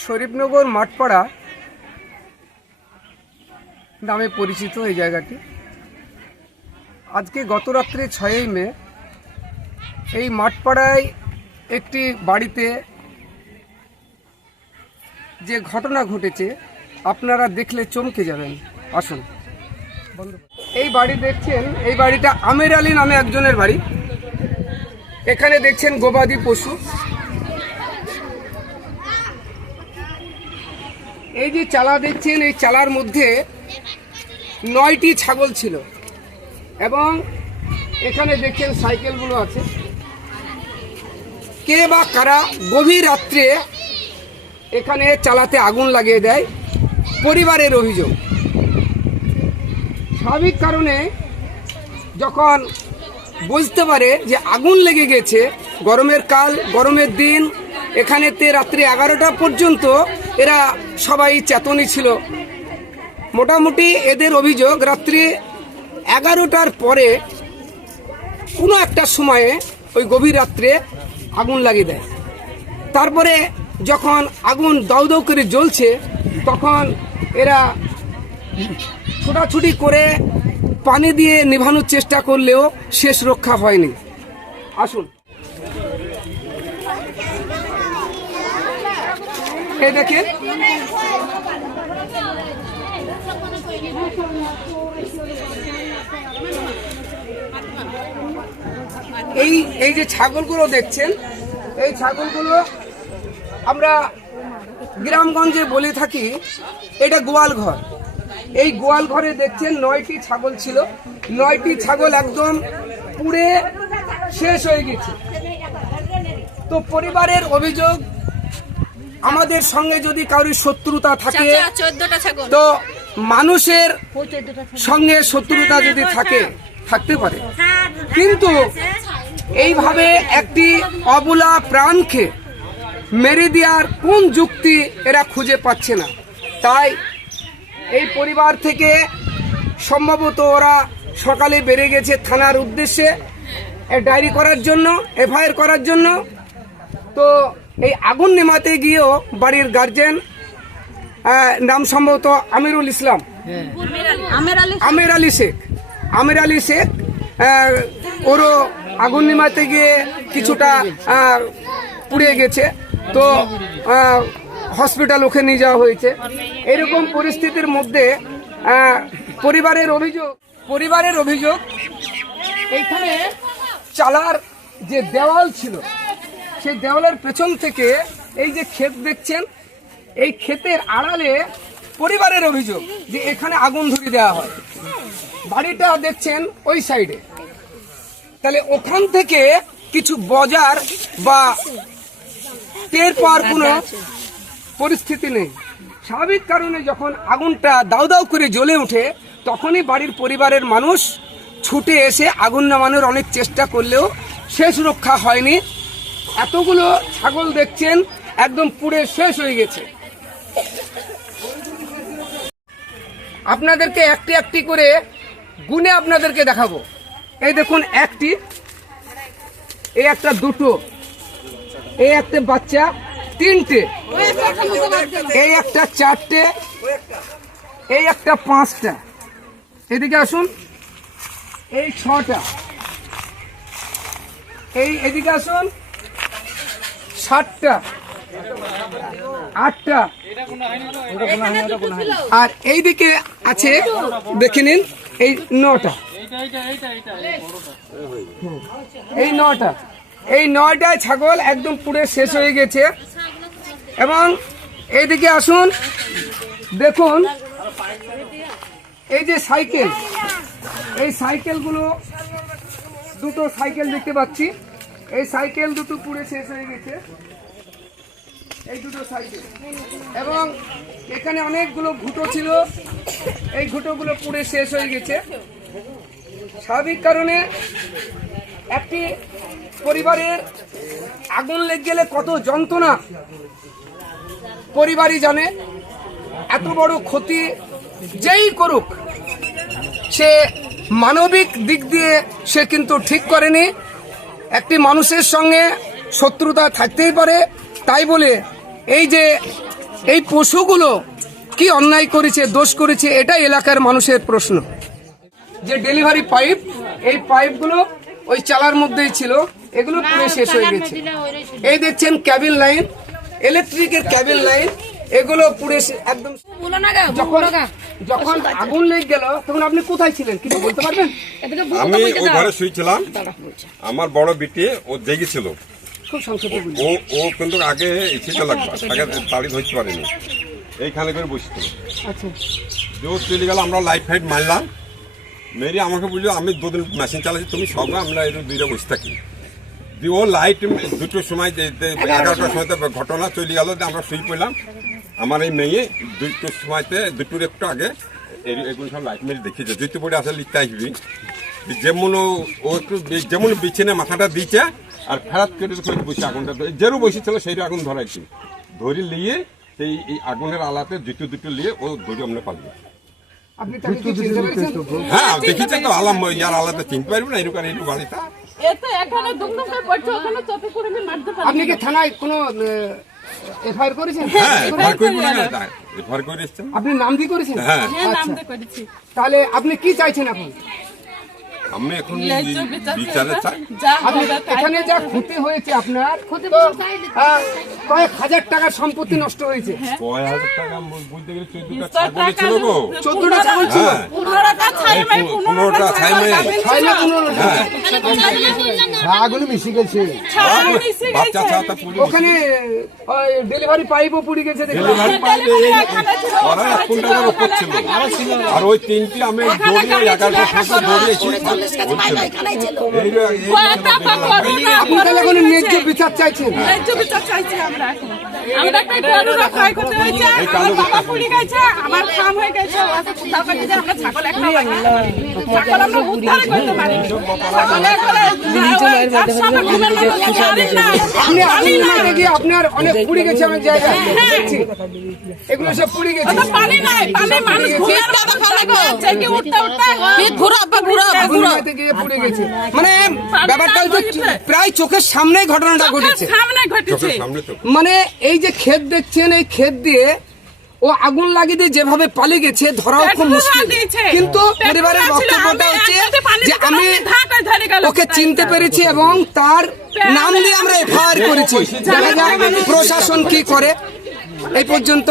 শরীফনগর মাঠপাড়া নামে পরিচিত এই জায়গাটি। আজকে গত রাত্রে 6ই মে এই মাঠপাড়ায় একটি বাড়িতে যে ঘটনা ঘটেছে আপনারা দেখলে চমকে যাবেন। আসুন। এই বাড়ি দেখছেন, এই বাড়িটা আমের আলী নামে একজনের বাড়ি। এখানে দেখছেন গবাদি পশু। এই যে চালা দেখছেন, এই চালার মধ্যে 9টি ছাগল ছিল এবং এখানে দেখছেন সাইকেলগুলো আছে। কে বা কারা গভীর রাত্রে এখানে চালাতে আগুন লাগিয়ে দেয়, পরিবারের অভিযোগ। স্বাভাবিক কারণে যখন বুঝতে পারে যে আগুন লেগে গেছে, গরমের কাল, গরমের দিন, এখানেতে রাত্রি 11টা পর্যন্ত এরা সবাই চেতনই ছিল। মোটামুটি এদের অভিযোগ রাত্রি 11টার পরে কোনো একটা সময়ে ওই গভীর রাত্রে আগুন লাগিয়ে দেয়। তারপরে যখন আগুন দাউ দাউ করে জ্বলছে তখন এরা ছোটাছুটি করে পানি দিয়ে নেভানোর চেষ্টা করলেও শেষ রক্ষা হয়নি। আসুন। এই দেখেন, এই যে ছাগলগুলো দেখছেন, এই ছাগলগুলো আমরা গ্রামগঞ্জে বলে থাকি এটা গোয়াল ঘর। এই গোয়াল ঘরে দেখছেন 9টি ছাগল ছিল। 9টি ছাগল একদম পুড়ে শেষ হয়ে গেছে। তো পরিবারের অভিযোগ, আমাদের সঙ্গে যদি কারোর শত্রুতা থাকে, তো মানুষের সঙ্গে শত্রুতা যদি থাকতে পারে, কিন্তু এইভাবে একটি অবলা প্রাণকে মেরে দেওয়ার কোন যুক্তি এরা খুঁজে পাচ্ছে না। তাই এই পরিবার থেকে সম্ভবত ওরা সকালে বেরিয়ে গেছে থানার উদ্দেশ্যে ডায়েরি করার জন্য, এফআইআর করার জন্য। তো এই আগুন নেমাতে গিয়েও বাড়ির গার্জেন, নাম সম্ভবত আমিরুল ইসলাম, আমির আলী শেখ, ওরও আগুন নেমাতে গিয়ে কিছুটা পুড়ে গেছে। তো হসপিটাল ওকে নিয়ে যাওয়া হয়েছে। এরকম পরিস্থিতির মধ্যে পরিবারের অভিযোগ এইখানে চালার যে দেওয়াল ছিল, সেই দেওয়ালের পেছন থেকে এই যে ক্ষেত দেখছেন, এই ক্ষেতের আড়ালে পরিবারের অভিযোগ যে এখানে আগুন ধরিয়ে দেওয়া হয়। বাড়িটা দেখছেন ওই সাইডে। তাহলে ওখান থেকে কিছু বাজার বা টের পাওয়ার কোনো পরিস্থিতি নেই। স্বাভাবিক কারণে যখন আগুনটা দাউ দাউ করে জ্বলে ওঠে তখনই বাড়ির পরিবারের মানুষ ছুটে এসে আগুন নামানোর অনেক চেষ্টা করলেও শেষ রক্ষা হয়নি। এতগুলো ছাগল দেখছেন একদম পুড়ে শেষ হয়ে গেছে। আপনাদেরকে একটি একটি করে গুনে আপনাদেরকে দেখাবো। এই দেখুন, একটি, এই একটা, দুটো, এই একটা বাচ্চা, 3টে, এই একটা 4টে, এই একটা 5টা, এদিকে আসুন, এই 6টা, এদিকে আসুন, 7টা, 8টা, আর এইদিকে আছে দেখে নিন এই 9টা, এই 9টা, এই 9টায় ছাগল একদম পুড়ে শেষ হয়ে গেছে। এবং এইদিকে আসুন, দেখুন এই যে সাইকেল, এই সাইকেলগুলো, 2টো সাইকেল দেখতে পাচ্ছি, এই সাইকেল দুটো পুড়ে শেষ হয়ে গেছে, এই 2টো সাইকেল। এবং এখানে অনেকগুলো ঘুঁটো ছিল, এই ঘুঁটোগুলো পুড়ে শেষ হয়ে গেছে। স্বাভাবিক কারণে একটি পরিবারের আগুন লেগে গেলে কত যন্ত্রণা পরিবারই জানে। এত বড় ক্ষতি যেই করুক, সে মানবিক দিক দিয়ে সে কিন্তু ঠিক করেনি। একটি মানুষের সঙ্গে শত্রুতা থাকতেই পারে, তাই বলে এই যে এই পশুগুলো কি অন্যায় করেছে, দোষ করেছে, এটা এলাকার মানুষের প্রশ্ন। যে ডেলিভারি পাইপ, এই পাইপগুলো ওই চালার মধ্যেই ছিল, এগুলো পুরো শেষ হয়ে গেছে। এই দেখছেন ক্যাবিন লাইন, ইলেকট্রিকের ক্যাবিন লাইন, এগুলো পুরো একদম। যখন আগুন লেগে গেল তখন আপনি কোথায় ছিলেন কিছু বলতে পারবেন? আমি ওই ঘরে শুয়েছিলাম, আমার বড় বেটি ও জেগেছিল। খুব সংক্ষেপে বলুন। ও কিন্তু আগে এসেছিল, আগে তাড়ি ধরতে পারিনি, এইখানে করে বসেছিল। আচ্ছা, যে ও চলে গেল, আমরা লাইট ফাইট মারলাম, মেরি আমাকে বললো আমি দুদিন মেশিন চালাচ্ছি, তুমি সঙ্গে আমরা এরকম দুইটা বসে থাকি। দিয়ে ও লাইট দুটোর সময় 11টার সময় ঘটনা চলে গেল, আমরা শুয়ে পড়লাম। আমার এই মেয়ে দুটোর সময়তে, দুটোর একটু আগে এগুলো সব লাইট মেরে দেখিয়েছে, দুটো পড়ে আসলে লিখতে আসবি যেমন ও একটু যেমন বিছিনে মাথাটা দিচ্ছে আর ফেরাত কেটে বসে আগুনটা যেরও বসেছিল সেই আগুন ধরাইছি, ধরে নিয়ে সেই এই আগুনের আলাতে দুটো নিয়ে ও ধরে আমরা পাবো। আপনি তাকে কি চিনতে পেরেছেন? হ্যাঁ দেখেছেন তো, আলাম ইয়ার আলাদা চিনতে পারবি না, এরকম এই বাড়িটা। আপনি কি থানায় কোনো এফআইআর করেছেন? হ্যাঁ এফআইআর করে এফআইআর করে এসছেন। আপনি নাম দিয়ে করেছেন? হ্যাঁ আচ্ছা। তাহলে আপনি কি চাইছেন এখন? আমি এখন বিচারে চাই। আপনি এখানে যা ক্ষতি হয়েছে আপনার, তো, কয়েক হাজার টাকার সম্পত্তি নষ্ট হয়েছে। কয় হাজার টাকা বলতে গেলে 14টা ছাগল ছিল গো। 14টা ছাগল ছিল? হ্যাঁ 15টা ছাই মেয়ে, 6 না 15? ছাগল মিশে গেছে, বাচ্চা ছাতা পুড়ে ওখানে ডেলিভারি পাইপও পুড়ে গেছে দেখলাম। ডেলিভারি পাইলে ওরা 1 কুইন্টালের উপর ছিল। আর ওই তিনটি আমি দৌড়িয়ে 11টার সময় দৌড়িয়েছি। আপনি তাহলে এখন ন্যায্য বিচার চাইছেন? ন্যায্য বিচার চাইছি আমরা এখন। আমরা একটা গরুর ক্ষয়ক্ষতি হয়েছে, আমার বাবা পুড়ে গেছে, আমার খাম হয়ে গেছে, কোথাও কাছে যে আমরা ছাগল একটা পাইনি। ছাগল আমরা উদ্ধার করতে পারি। আপনি আগুন গিয়ে আপনার অনেক পুড়ে গেছে, অনেক জায়গায় দেখছি এগুলো সব পুড়ে গেছে। পানি নাই, পানি মানুষ ঘুরে থেকে উঠতে আগুন লাগাতে গিয়ে পুড়ে গেছে। মানে ব্যাপারটা হচ্ছে প্রায় চোখের সামনে ঘটনাটা ঘটেছে। সামনে ঘটেছে। সামনে তো মানে এই যে ক্ষেত দেখছেন, এই ক্ষেত দিয়ে ও আগুন লাগিয়ে দিয়ে যেভাবে পালিয়ে গেছে ধরাও খুব মুশকিল। কিন্তু পরিবারের বক্তব্যটা হচ্ছে যে আমি ওকে চিনতে পেরেছি এবং তার নাম দিয়ে আমরা এফআইআর করেছি। দেখা যাক প্রশাসন কি করে। এই পর্যন্ত।